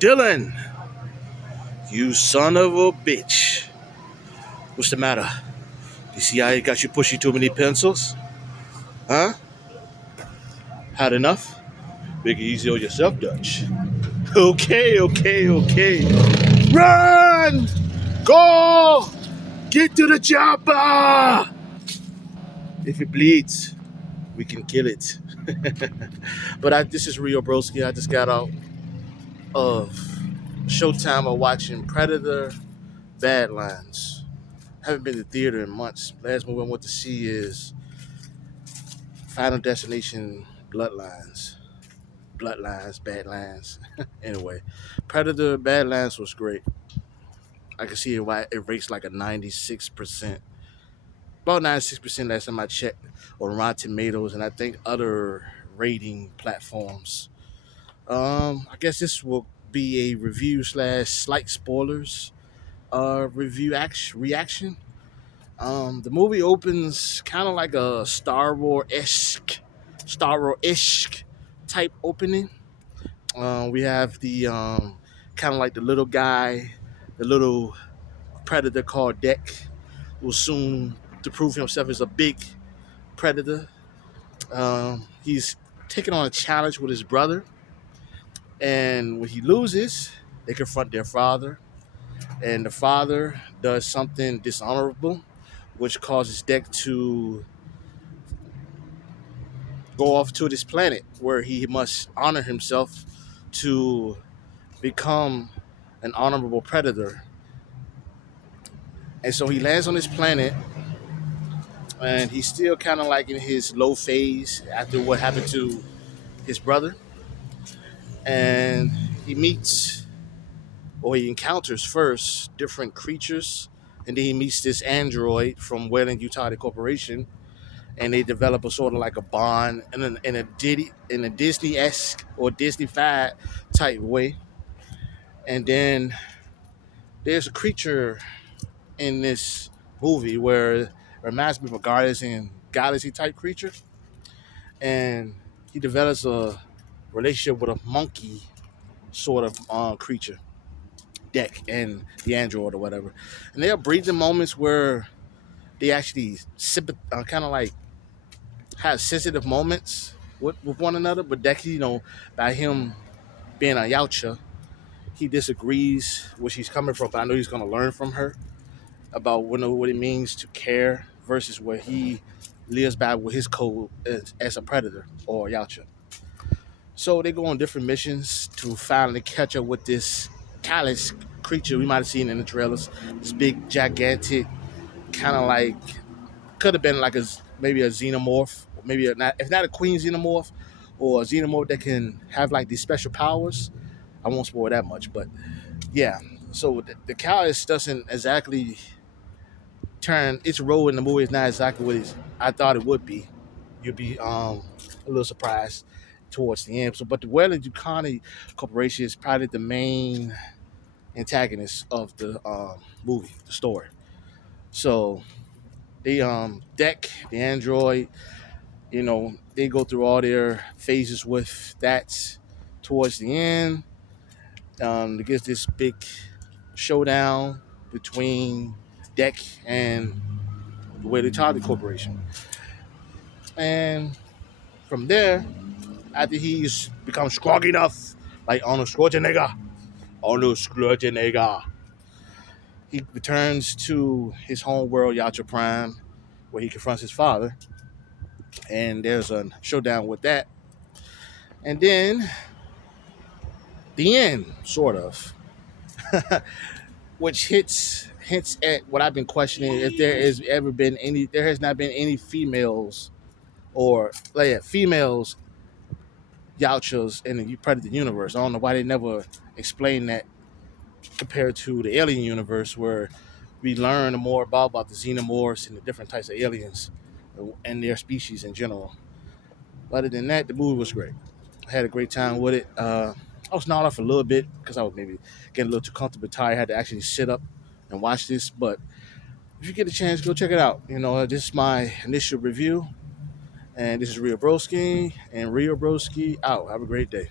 Dylan, you son of a bitch. What's the matter? The CIA got you pushing too many pencils? Huh? Had enough? Make it easy on yourself, Dutch. Okay. Run! Go! Get to the chopper! If it bleeds, we can kill it. This is Rio Broski. I just got out of Showtime of watching Predator Badlands. Haven't been to theater in months. Last movie I went to see is Final Destination Bloodlines. Badlands. Anyway, Predator Badlands was great. I can see why it rates like a 96%. About 96% last time I checked on Rotten Tomatoes and I think other rating platforms. I guess this will be a review slash slight spoilers reaction. The movie opens kind of like a Star Wars esque type opening. We have the kind of like the little guy, the little predator called Deck, will soon to prove himself as a big predator. He's taking on a challenge with his brother, and when he loses, they confront their father, and the father does something dishonorable, which causes Deck to go off to this planet where he must honor himself to become an honorable predator. And so he lands on this planet, and he's still kind of like in his low phase after what happened to his brother. And he meets, or he encounters first, different creatures. And then he meets this android from Wayland Utah Corporation, and they develop a sort of like a bond in a Disney-esque or Disney-fied type way. And then there's a creature in this movie where it reminds me of a galaxy type creature, and he develops a relationship with a monkey sort of creature, Deck, and the android or whatever. And there are breathing moments where they actually kind of like have sensitive moments with one another. But Deck, by him being a Yautja, he disagrees where she's coming from, but I know he's going to learn from her about what it means to care versus what he lives by with his code as a predator or Yautja. So they go on different missions to finally catch up with this callous creature we might have seen in the trailers. This big, gigantic, kind of like, could have been like maybe a xenomorph, or maybe if not a queen xenomorph, or a xenomorph that can have like these special powers. I won't spoil that much, but yeah. So the callous doesn't exactly turn its role in the movie is not exactly what I thought it would be. You'd be a little surprised towards the end. So, but the Weyland Yutani Corporation is probably the main antagonist of the movie, the story. So they Deck, the android, they go through all their phases with that. Towards the end, there's this big showdown between Deck and the Weyland Yutani Corporation. And from there, after he's become strong enough, like Arnold Schwarzenegger, he returns to his home world, Yacha Prime, where he confronts his father, and there's a showdown with that. And then the end, sort of, which hints at what I've been questioning: if there has not been any females or females Yautjas in the Predator universe. I don't know why they never explained that compared to the Alien universe, where we learn more about the xenomorphs and the different types of aliens and their species in general. Other than that, the movie was great. I had a great time with it. I was nodding off a little bit because I was maybe getting a little too comfortable, tired. I had to actually sit up and watch this. But if you get a chance, go check it out. This is my initial review. And this is Rio Broski, and Rio Broski out. Have a great day.